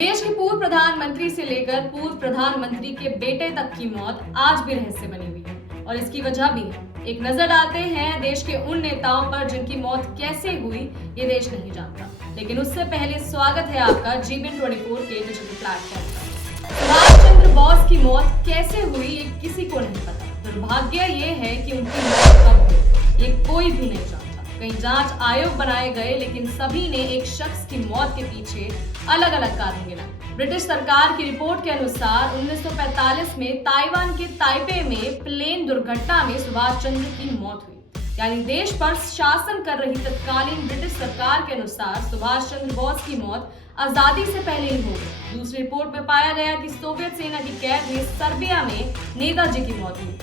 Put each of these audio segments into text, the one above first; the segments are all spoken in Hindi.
देश के पूर्व प्रधानमंत्री से लेकर पूर्व प्रधानमंत्री के बेटे तक की मौत आज भी रहस्य बनी हुई है और इसकी वजह भी है। एक नजर डालते हैं देश के उन नेताओं पर जिनकी मौत कैसे हुई ये देश नहीं जानता। लेकिन उससे पहले स्वागत है आपका GBN24 के डिजिटल प्लेटफॉर्म पर। सुभाष चंद्र बोस की मौत कैसे हुई ये किसी को नहीं पता। दुर्भाग्य ये है कि उनकी मौत कब हुई ये कोई भी नहीं जानता। कई जांच आयोग बनाए गए लेकिन सभी ने एक शख्स की मौत के पीछे अलग अलग कारण गिनाए। ब्रिटिश सरकार की रिपोर्ट के अनुसार 1945 में ताइवान के ताइपे में प्लेन दुर्घटना में सुभाष चंद्र की मौत हुई। यानी देश पर शासन कर रही तत्कालीन ब्रिटिश सरकार के अनुसार सुभाष चंद्र बोस की मौत आजादी से पहले ही हो गई। दूसरी रिपोर्ट में पाया गया कि सोवियत सेना की कैद में सर्बिया में नेताजी की मौत हुई।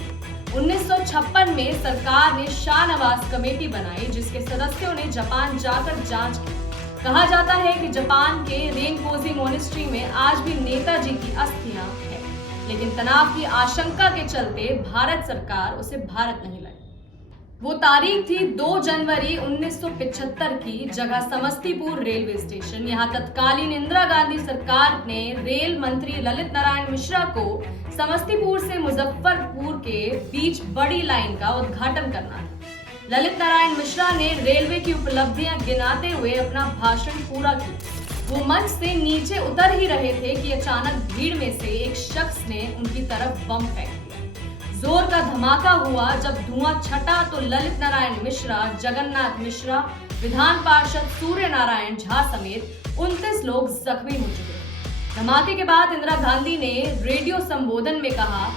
1956 में सरकार ने शाहनवाज कमेटी बनाई जिसके सदस्यों ने जापान जाकर जांच की। कहा जाता है कि जापान के रेनकोजी मोनेस्ट्री में आज भी नेताजी की अस्थियां हैं, लेकिन तनाव की आशंका के चलते भारत सरकार उसे भारत नहीं लाई। वो तारीख थी 2 जनवरी 1975 की। जगह समस्तीपुर रेलवे स्टेशन। यहाँ तत्कालीन इंदिरा गांधी सरकार ने रेल मंत्री ललित नारायण मिश्रा को समस्तीपुर से मुजफ्फरपुर के बीच बड़ी लाइन का उद्घाटन करना था। ललित नारायण मिश्रा ने रेलवे की उपलब्धियां गिनाते हुए अपना भाषण पूरा किया। वो मंच से नीचे उतर ही रहे थे कि अचानक भीड़ में से एक शख्स ने उनकी तरफ बम फेंक दिया। जोर का धमाका हुआ। जब धुआं छटा तो ललित नारायण मिश्रा, जगन्नाथ मिश्रा, विधान पार्षद सूर्य नारायण झा समेत 29 लोग जख्मी हो चुके। धमाके के बाद इंदिरा गांधी ने रेडियो संबोधन में कहा,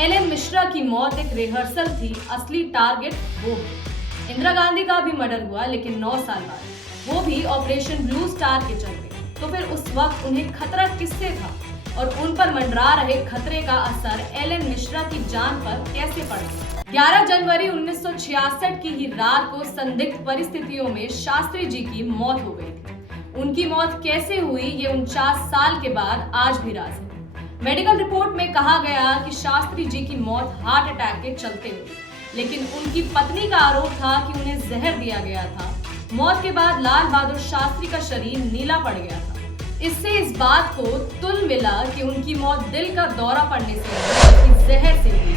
LN मिश्रा की मौत एक रिहर्सल थी, असली टारगेट वो है। इंदिरा गांधी का भी मर्डर हुआ लेकिन 9 साल बाद, वो भी ऑपरेशन ब्लू स्टार के चलते। तो फिर उस वक्त उन्हें खतरा किससे था और उन पर मंडरा रहे खतरे का असर LN मिश्रा की जान पर कैसे पड़ा। 11 जनवरी 1966 की ही रात को संदिग्ध परिस्थितियों में शास्त्री जी की मौत हो गई थी। उनकी मौत कैसे हुई ये 49 साल के बाद आज भी राज है। मेडिकल रिपोर्ट में कहा गया कि शास्त्री जी की मौत हार्ट अटैक के चलते हुई, लेकिन उनकी पत्नी का आरोप था कि उन्हें जहर दिया गया था। मौत के बाद लाल बहादुर शास्त्री का शरीर नीला पड़ गया था। इससे इस बात को तुल मिला कि उनकी मौत दिल का दौरा पड़ने से नहीं, जहर से हुई।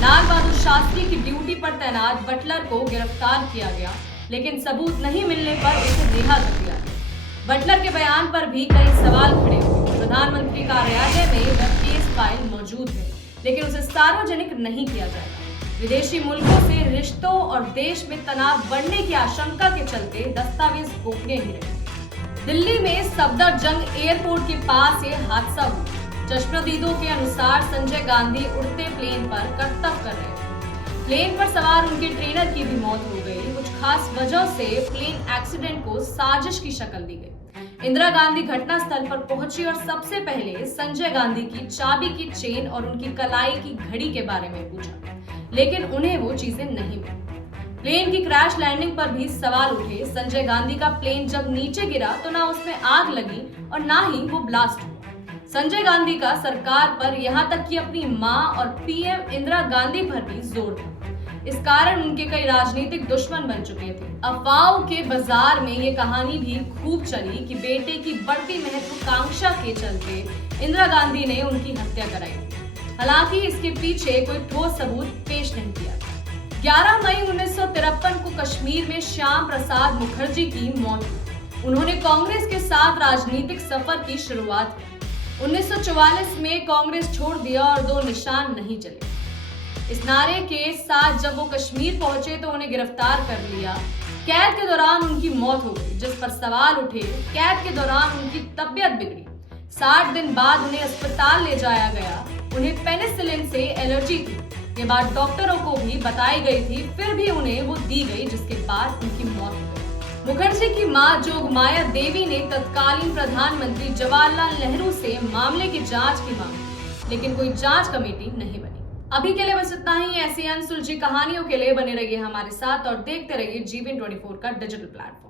लाल बहादुर शास्त्री की ड्यूटी पर तैनात बटलर को गिरफ्तार किया गया, लेकिन सबूत नहीं मिलने पर उसे रिहा कर दिया गया। बटलर के बयान पर भी कई सवाल खड़े हुए। प्रधानमंत्री कार्यालय में वह केस फाइल मौजूद है, लेकिन उसे सार्वजनिक नहीं किया जाएगा। विदेशी मुल्कों से रिश्तों और देश में तनाव बढ़ने की आशंका के चलते दस्तावेज गोपनीय ही रहे। दिल्ली में सफदरजंग एयरपोर्ट के पास ये हादसा हुआ। चश्मदीदों के अनुसार संजय गांधी उड़ते प्लेन पर करतब कर रहे थे। प्लेन पर सवार उनके ट्रेनर की भी मौत हो गई। कुछ खास वजह से प्लेन एक्सीडेंट को साजिश की शक्ल दी गई। इंदिरा गांधी घटनास्थल पर पहुंची और सबसे पहले संजय गांधी की चाबी की चेन और उनकी कलाई की घड़ी के बारे में पूछा, लेकिन उन्हें वो चीजें नहीं मिली। प्लेन की क्रैश लैंडिंग पर भी सवाल उठे। संजय गांधी का प्लेन जब नीचे गिरा तो ना उसमें आग लगी और ना ही वो ब्लास्ट हुआ। संजय गांधी का सरकार पर यहाँ तक कि अपनी मां और PM इंदिरा गांधी पर भी जोर था। इस कारण उनके कई राजनीतिक दुश्मन बन चुके थे। अफवाहों के बाजार में ये कहानी भी खूब चली कि बेटे की बढ़ती महत्वाकांक्षा के चलते इंदिरा गांधी ने उनकी हत्या कराई। हालांकि इसके पीछे कोई ठोस सबूत पेश नहीं किया। 11 मई 1953 को कश्मीर में श्याम प्रसाद मुखर्जी की मौत हुई। उन्होंने कांग्रेस के साथ राजनीतिक सफर की शुरुआत की। 1944 में कांग्रेस छोड़ दिया और 2 निशान नहीं चले। इस नारे के साथ जब वो कश्मीर पहुंचे तो उन्हें गिरफ्तार कर लिया। कैद के दौरान उनकी मौत हो गई, जिस पर सवाल उठे। कैद के दौरान उनकी तबीयत बिगड़ी। 60 दिन बाद उन्हें अस्पताल ले जाया गया। उन्हें पेनिसिलिन से एलर्जी थी। ये बात डॉक्टरों को भी बताई गई थी, फिर भी उन्हें वो दी गई, जिसके बाद उनकी मौत हो गई। मुखर्जी की मां जोगमाया देवी ने तत्कालीन प्रधानमंत्री जवाहरलाल नेहरू से मामले की जांच की मांग की, लेकिन कोई जांच कमेटी नहीं बनी। अभी के लिए बस इतना ही। ऐसी अनसुलझी कहानियों के लिए बने रहिए हमारे साथ और देखते रहिए GBN24 का डिजिटल प्लेटफॉर्म।